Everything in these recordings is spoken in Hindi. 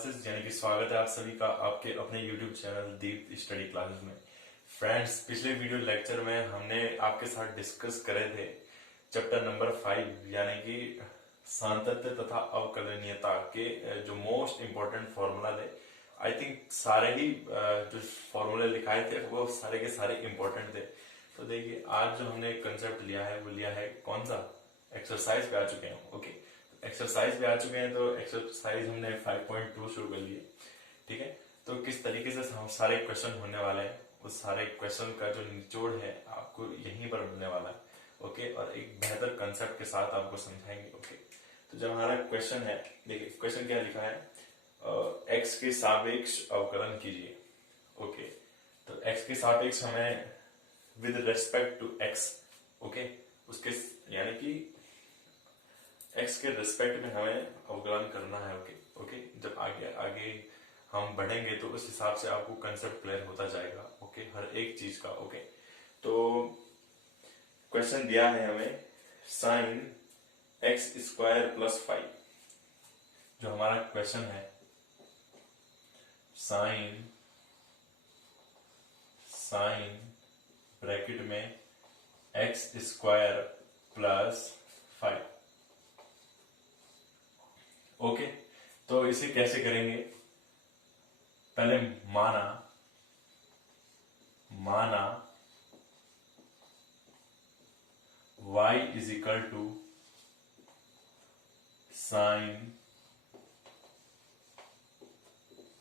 क्लासेस यानी कि स्वागत है आप सभी का आपके अपने YouTube चैनल दीप स्टडी क्लासेस में। फ्रेंड्स, पिछले वीडियो लेक्चर में हमने आपके साथ डिस्कस करे थे चैप्टर नंबर 5 यानी कि सातत्य तथा अवकलनीयता के जो मोस्ट इम्पोर्टेंट फॉर्मूला थे। आई थिंक सारे ही जो फॉर्मूले लिखाए थे वो सारे के सारे इम्पोर्टेंट थे। तो देखिए, आज जो हमने कंसेप्ट लिया है वो लिया है कौन सा, एक्सरसाइज पे आ चुके हैं। ओके, एक्सरसाइज पे आ चुके हैं तो एक्सरसाइज हमने 5.2 शुरू कर लिए। ठीक है, तो किस तरीके से हम सारे क्वेश्चन होने वाले हैं, उस सारे क्वेश्चन का जो निचोड़ है आपको यहीं पर मिलने वाला है। ओके, और एक बेहतर कंसेप्ट के साथ आपको समझाएंगे। ओके, तो जब हमारा क्वेश्चन है, देखिए क्वेश्चन क्या लिखा है, एक्स के सापेक्ष अवकलन कीजिए। ओके, तो एक्स के सापेक्ष हमें with respect to X, okay, उसके यानी कि एक्स के रिस्पेक्ट में हमें अवकलन करना है। ओके ओके, जब आगे आगे हम बढ़ेंगे तो उस हिसाब से आपको कंसेप्ट क्लियर होता जाएगा। ओके, हर एक चीज का। ओके, तो क्वेश्चन दिया है हमें साइन एक्स स्क्वायर प्लस 5। जो हमारा क्वेश्चन है साइन ब्रैकेट में एक्स स्क्वायर प्लस 5। ओके, तो इसे कैसे करेंगे, पहले माना y is equal to sine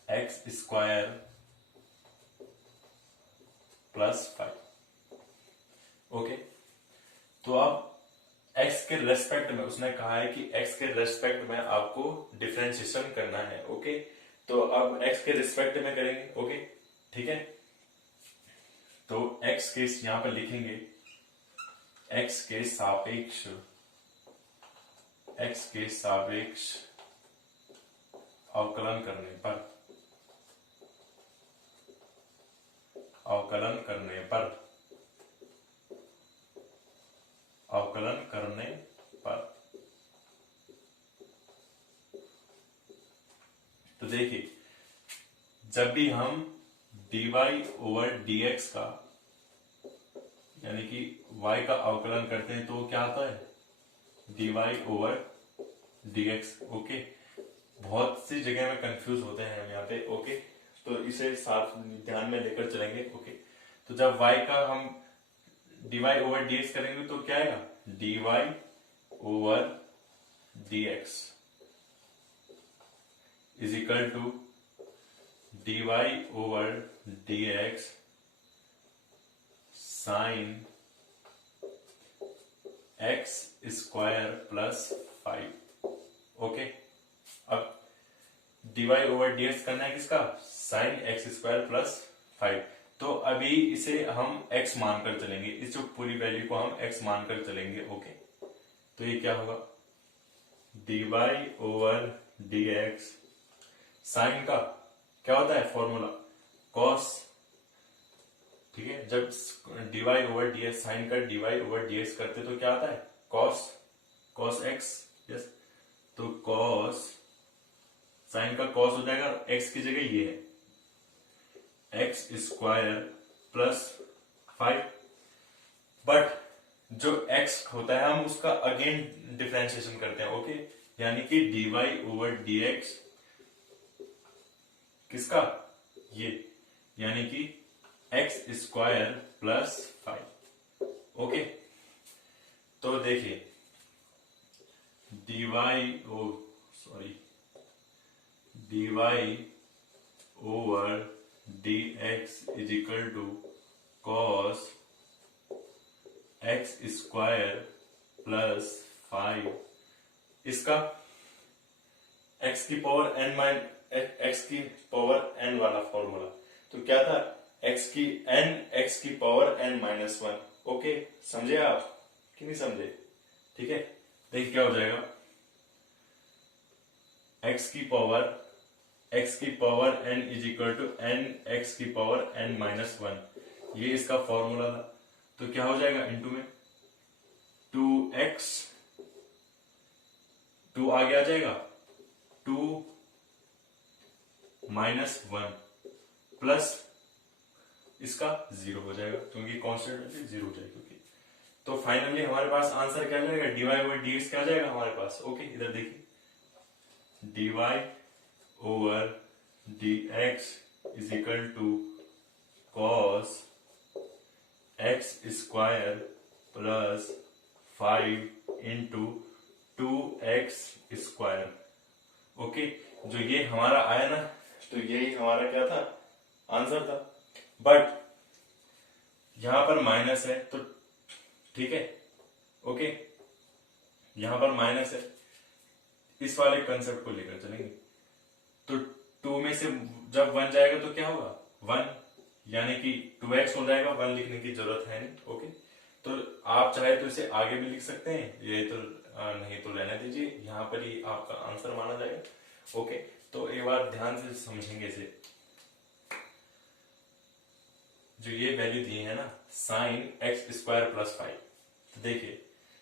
X square plus 5। Okay, तो अब x के रेस्पेक्ट में उसने कहा है कि x के रेस्पेक्ट में आपको डिफरेंशिएशन करना है। ओके, तो अब x के रेस्पेक्ट में करेंगे। ओके, ठीक है, तो x के यहां पर लिखेंगे x के सापेक्ष अवकलन करने पर तो देखिए, जब भी हम dy ओवर dx का यानी कि y का अवकलन करते हैं तो क्या आता है, dy ओवर dx। ओके, बहुत सी जगह में कंफ्यूज होते हैं हम यहाँ पे। ओके, तो इसे साफ ध्यान में लेकर चलेंगे। ओके, तो जब y का हम dy ओवर dx करेंगे तो क्या आएगा, dy over dx is equal to dy over dx sine X square plus 5। Okay, अब dy ओवर dx करना है किसका, साइन एक्स स्क्वायर प्लस 5। तो अभी इसे हम x मानकर चलेंगे, इस जो पूरी वैल्यू को हम x मानकर चलेंगे। ओके, तो ये क्या होगा, dy ओवर dx साइन का क्या होता है फॉर्मूला, cos। ठीक है, जब dy ओवर dx साइन का dy ओवर dx करते तो क्या आता है, cos x। यस, तो cos साइन का cos हो जाएगा, x की जगह ये है एक्स स्क्वायर प्लस 5। बट जो x होता है हम उसका अगेन डिफरेंशिएशन करते हैं। ओके, यानी कि dy ओवर dx किसका, ये यानी कि एक्स स्क्वायर प्लस 5। ओके, तो देखिए dy over dx is equal to cos X square plus 5। इसका x की पावर n वाला फॉर्मूला, तो क्या था, x की पावर n माइनस 1। ओके, समझे आप कि नहीं समझे, ठीक है, देखिए क्या हो जाएगा, x की power n is equal to n x की पावर n माइनस 1। ये इसका फॉर्मूला था, तो क्या हो जाएगा, इनटू में 2x, 2 आगे आ जाएगा, 2 -1 प्लस इसका 0 हो जाएगा क्योंकि कांस्टेंट वैल्यू 0 हो जाएगी। ओके, तो फाइनली हमारे पास आंसर क्या आ जाएगा, डीवाई ओवर डीएक्स क्या आ जाएगा हमारे पास। ओके, इधर देखिए, DY over DX is equal to cos X square plus 5 into 2x square. Okay, जो ये हमारा आया ना, तो यही हमारा क्या था, आंसर था। बट यहां पर माइनस है तो ठीक है। ओके, यहां पर माइनस है, इस वाले कंसेप्ट को लेकर चलेंगे। तो 2 में से जब 1 जाएगा तो क्या होगा, 1, यानी कि 2x हो जाएगा, 1 लिखने की जरूरत है नहीं। ओके, तो आप चाहे तो इसे आगे भी लिख सकते हैं, ये तो नहीं तो रहने दीजिए, यहां पर ही आपका आंसर माना जाएगा। ओके, तो एक बार ध्यान से समझेंगे इसे। जो ये वैल्यू दी है ना, साइन एक्स स्क्वायर प्लस 5, तो देखिए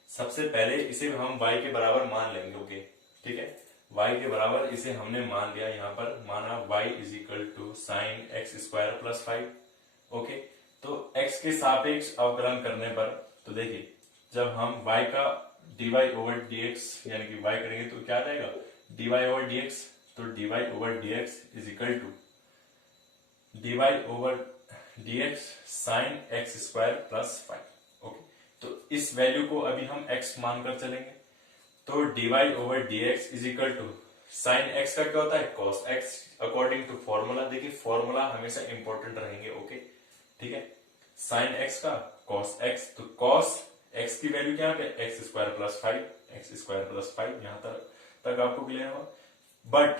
सबसे पहले इसे हम y के बराबर मान लेंगे। ओके, ठीक है, y के बराबर इसे हमने मान लिया, यहाँ पर माना y is equal to sine X square plus 5। Okay, तो x के सापेक्ष अवकलन करने पर, तो देखिए जब हम y का dy ओवर dx यानी कि y करेंगे तो क्या आ जाएगा, dy ओवर dx, तो dy over dx is equal to dy over dx sine X square plus 5। Okay, तो इस वैल्यू को अभी हम x मानकर चलेंगे, तो dy over dx is equal to sine x का क्या होता है, cos x, according to formula. देखिए फॉर्मूला हमेशा इंपॉर्टेंट रहेंगे। ओके, ठीक है, साइन x का cos x, तो cos x की वैल्यू क्या है, X square plus 5, X square plus 5, यहां तक आपको क्लियर होगा। बट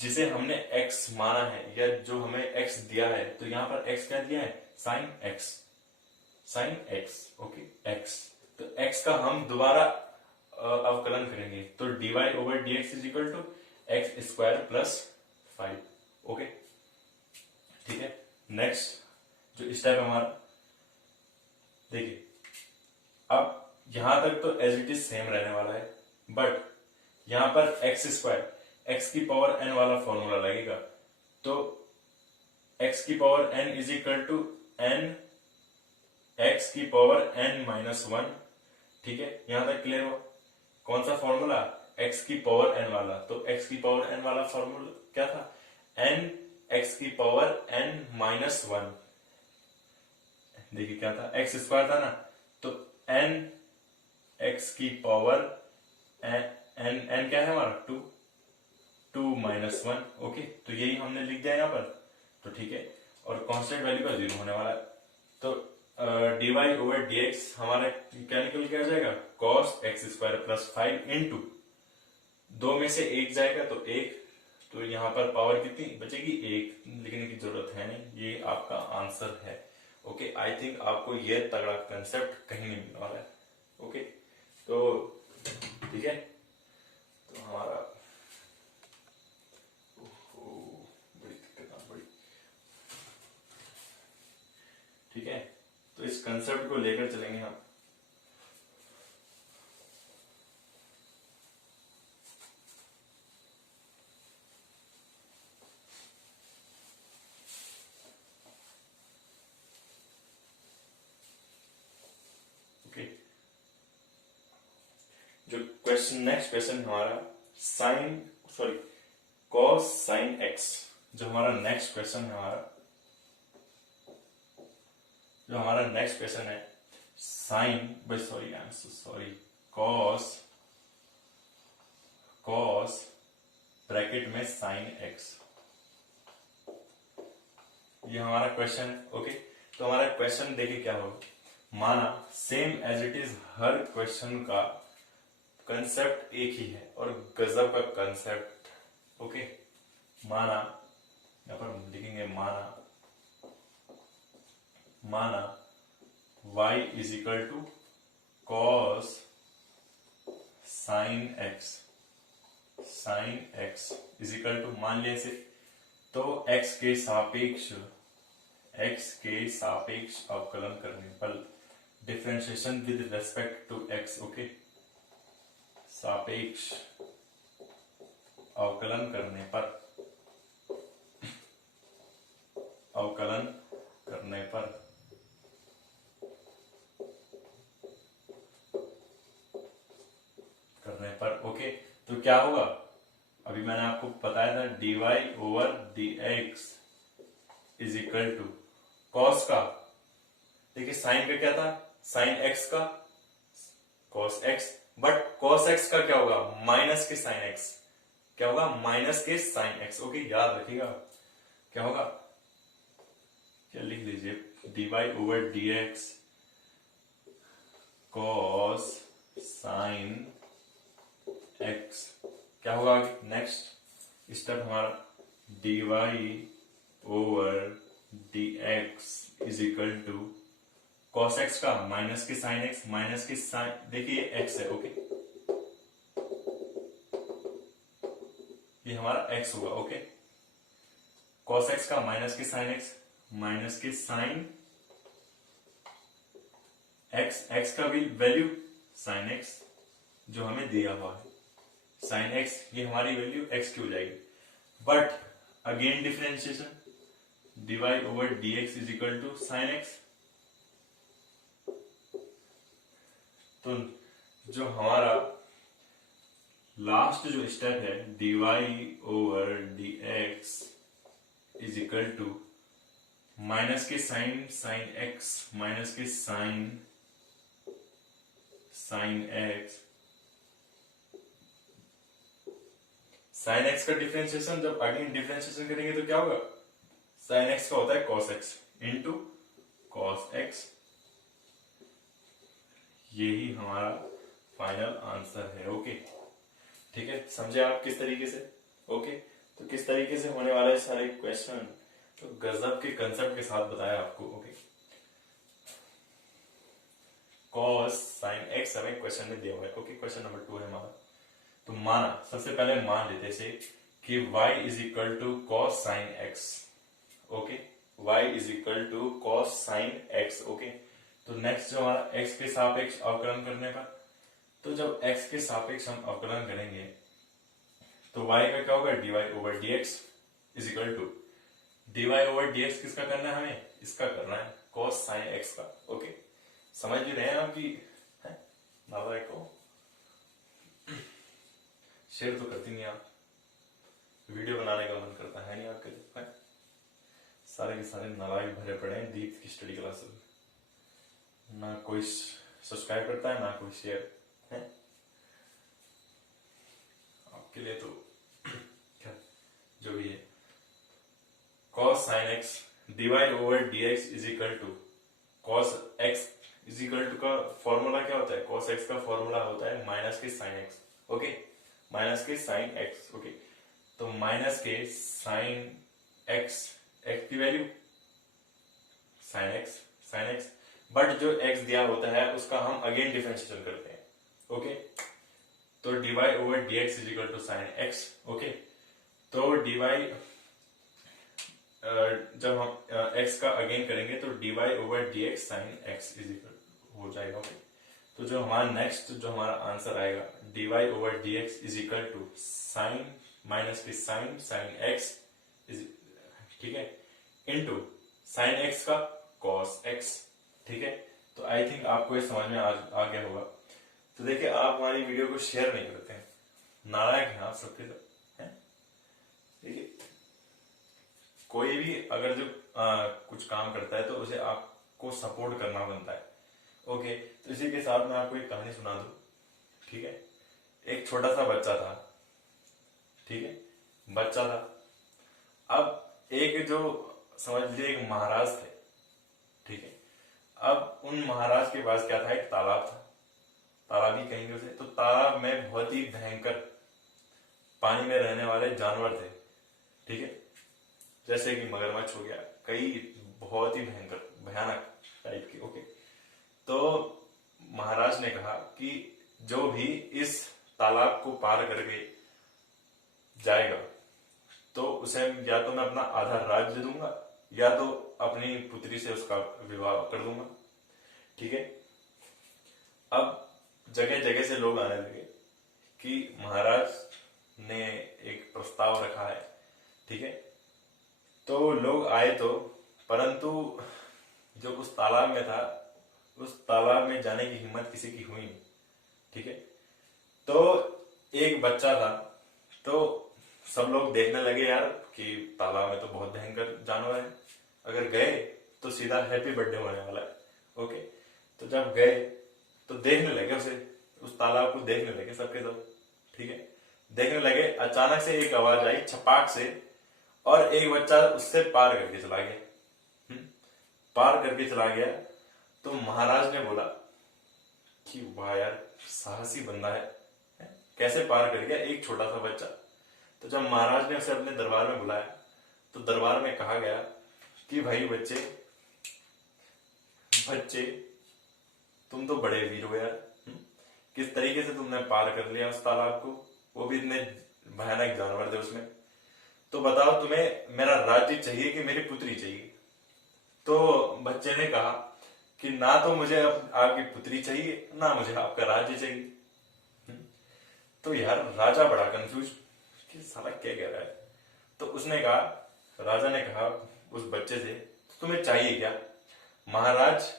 जिसे हमने x माना है या जो हमें x दिया है, तो यहाँ पर x क्या दिया है, sine x, sine x। Okay, x, तो x का हम दोबारा अवकलन करेंगे, तो dy over dx is equal to X square plus 5। Okay, ठीक है, नेक्स्ट जो स्टेप हमारा, देखिए अब यहां तक तो एज इट इज सेम रहने वाला है, बट यहां पर एक्स स्क्वायर, एक्स की पावर n वाला फॉर्मूला लगेगा, तो x की power n is equal to n x की पावर n माइनस 1। ठीक है, यहां तक क्लियर हो, कौन सा फॉर्मूला, x की पावर n वाला, तो x की पावर n वाला फॉर्मूला क्या था, n x की पावर n माइनस 1। देखिए क्या था, एक्स स्क्वायर था ना, तो n x की पावर n क्या है हमारा, 2 माइनस 1। ओके, तो यही हमने लिख दिया यहाँ पर, तो ठीक है, और कांस्टेंट वैल्यू का 0 होने वाला है, तो dy ओवर dx हमारा क्या निकल के आ जाएगा, cos x square plus 5 into 2 में से 1 जाएगा तो 1, तो यहाँ पर पावर कितनी बचेगी, 1, लिखने की जरूरत है नहीं, ये आपका आंसर है। ओके, आई थिंक आपको ये तगड़ा कंसेप्ट कहीं नहीं मिलने वाला है। ओके, तो ठीक है, तो हमारा बड़ी दिक्कत बड़ी, ठीक है, तो इस कंसेप्ट को लेकर चलेंगे हम। ओके, जो क्वेश्चन, नेक्स्ट क्वेश्चन हमारा cos sin x, जो हमारा नेक्स्ट क्वेश्चन है cos ब्रैकेट में sin x, ये हमारा क्वेश्चन है। ओके, तो हमारा क्वेश्चन देखिए क्या होगा, माना सेम एज इट इज, हर क्वेश्चन का कंसेप्ट एक ही है और गजब का कंसेप्ट। ओके, माना, यहां पर हम लिखेंगे माना y is equal to cos sine x is equal to, मान लिया इसे, तो x के सापेक्ष अवकलन करने पर, differentiation with respect to x। Okay, सापेक्ष अवकलन करने पर अवकलन करने पर ओके। तो क्या होगा, अभी मैंने आपको बताया था dy over dx is equal to cos का, देखिए साइन का क्या था, साइन x का cos x, but cos x का क्या होगा, माइनस के साइन x, क्या होगा, माइनस के साइन x। ओके, याद रखिएगा क्या होगा, क्या लिख लीजिए, dy over dx cos sine x, क्या होगा नेक्स्ट स्टेप हमारा, dy over dx is equal to cos x का माइनस के साइन x, माइनस के साइन, देखिए ये x है, ओके, ये हमारा x होगा, ओके, कॉस x का माइनस के साइन x, माइनस के साइन x, x का भी वैल्यू साइन x जो हमें दिया हुआ है, साइन x, ये हमारी वैल्यू x की हो जाएगी, but again differentiation, dy over dx is equal to sine x। तो जो हमारा लास्ट जो स्टेप है, dy over dx is equal to minus के साइन साइन x, माइनस के sine sine x, sine x का डिफरेंशिएशन जब अगेन डिफरेंशिएशन करेंगे तो क्या होगा, साइन x का होता है cos x into cos x, यही हमारा फाइनल आंसर है। ओके, ठीक है, समझे आप किस तरीके से, ओके, तो किस तरीके से होने वाले सारे क्वेश्चन, तो गजब के कंसेप्ट के साथ बताया आपको। ओके, कॉस साइन x हमें क्वेश्चन में दिया हुआ है। ओके, क्वेश्चन नंबर 2 है हमारा, तो माना, सबसे पहले मान लेते थे कि y is equal to cos sine x, okay, y is equal to cos sine x, okay, तो नेक्स्ट जो हमारा x के सापेक्ष अवकलन करने का, तो जब x के सापेक्ष हम अवकलन करेंगे तो y का क्या होगा, dy over dx is equal to dy over dx किसका करना है, हमें इसका करना है, cos sin x का। ओके, समझ भी रहे हैं आप कि नालायक को शेयर तो करती नहीं आप, वीडियो बनाने का मन करता है नहीं आपके लिए, सारे के सारे नालायक भरे पड़े हैं दीप्त की स्टडी क्लास में, ना कोई सब्सक्राइब करता है ना कोई शेयर है आपके लिए, तो क्या जो भी है, cos sin x dy over dx is equal to cos x is equal to का फॉर्मूला क्या होता है, cos x का फॉर्मूला होता है माइनस के साइन x, ओके, माइनस के साइन x, ओके, तो माइनस के साइन x, x की वैल्यू साइन x, बट जो x दिया होता है उसका हम अगेन डिफरेंशिएशन करते हैं, ओके, तो dy over dx is equal to sine x, okay, तो dy जब हम x का अगेन करेंगे तो dy over dx sine x is equal हो जाएगा, ओके, तो जो हमारा नेक्स्ट जो हमारा आंसर आएगा, dy over dx is equal to sine minus की साइन x इज, ठीक है, इनटू साइन x का cos x, ठीक है, तो आई थिंक आपको ये समझ में आ गया होगा। तो देखिए, आप हमारी वीडियो को शेयर नहीं करते हैं, नालायक हैं आप सबके सब, हैं, देखिए, कोई भी अगर जो कुछ काम करता है तो उसे आपको सपोर्ट करना बनता है, ओके, तो इसी के साथ मैं आपको एक कहानी सुना दूं, ठीक है, एक छोटा सा बच्चा था, ठीक है, बच्चा था, अब एक जो समझ लीजिए एक महाराज थे, ठीक है, अब उन महाराज के पास क्या था, एक तालाब था, तालाब ही कहेंगे उसे, तो तालाब में बहुत ही भयंकर पानी में रहने वाले जानवर थे, ठीक है, जैसे कि मगरमच्छ हो गया, कई बहुत ही भयंकर भयानक टाइप की, ओके, तो महाराज ने कहा कि जो भी इस तालाब को पार करके जाएगा तो उसे या तो मैं अपना आधा राज्य दूंगा या तो अपनी पुत्री से उसका विवाह कर दूंगा, ठीक है। अब जगह जगह से लोग आने लगे कि महाराज ने एक प्रस्ताव रखा है, ठीक है, तो लोग आए तो परंतु जो उस तालाब में था, उस तालाब में जाने की हिम्मत किसी की हुई नहीं। ठीक है, तो एक बच्चा था, तो सब लोग देखने लगे यार कि तालाब में तो बहुत भयंकर जानवर है, अगर गए तो सीधा हैप्पी बर्थडे होने वाला है। ओके, तो जब गए तो देखने लगे उसे, उस तालाब को देखने लगे सबके सब। ठीक है, देखने लगे, अचानक से एक आवाज आई छपाक से, और एक बच्चा उससे पार करके चला गया। पार करके चला गया, तो महाराज ने बोला कि वाह यार, साहसी बंदा है, कैसे पार कर गया एक छोटा सा बच्चा। तो जब महाराज ने उसे अपने दरबार में बुलाया, तो दरबार में कहा गया कि भाई बच्चे बच्चे तुम तो बड़े वीर हो यार, किस तरीके से तुमने पार कर लिया उस तालाब को, वो भी इतने भयानक जानवर थे उसमें। तो बताओ तुम्हें मेरा राज्य चाहिए कि मेरी पुत्री चाहिए? तो बच्चे ने कहा कि ना तो मुझे आपकी पुत्री चाहिए, ना मुझे आपका राज्य चाहिए। तो यार राजा बड़ा कंफ्यूज कि साला क्या कह रहा है। तो उसने कहा, राजा ने कहा उस बच्चे से, तुम्हें चाहिए क्या? महाराज,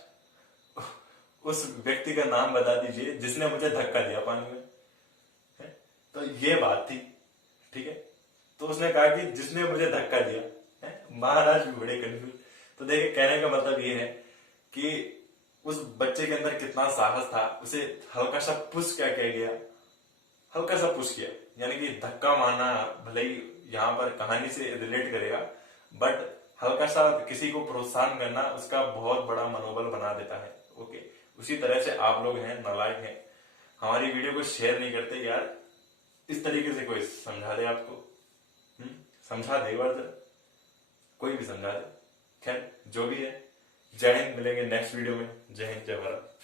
उस व्यक्ति का नाम बता दीजिए जिसने मुझे धक्का दिया पानी में। तो ये बात थी। ठीक है, तो उसने कहा कि जिसने मुझे धक्का दिया है। महाराज भी बड़े कंफ्यूज। तो देखिए, कहने का मतलब ये है कि उस बच्चे के अंदर कितना साहस था, उसे हल्का सा पुश क्या कह गया, हल्का सा पुश किया, यानी कि धक्का मारना भले ही यहाँ पर कहानी से रिलेट करेगा, बट हल्का सा किसी को प्रोत्साहन करना उसका बहुत बड़ा मनोबल बना देता है। ओके, उसी तरह से आप लोग हैं, नालायक हैं, हमारी वीडियो को शेयर नहीं करते यार। इस तरीके से कोई समझा दे आपको, समझा दे, कोई भी समझा दे। खैर जो भी है, जय हिंद। मिलेंगे नेक्स्ट वीडियो में। जय हिंद, जय भारत।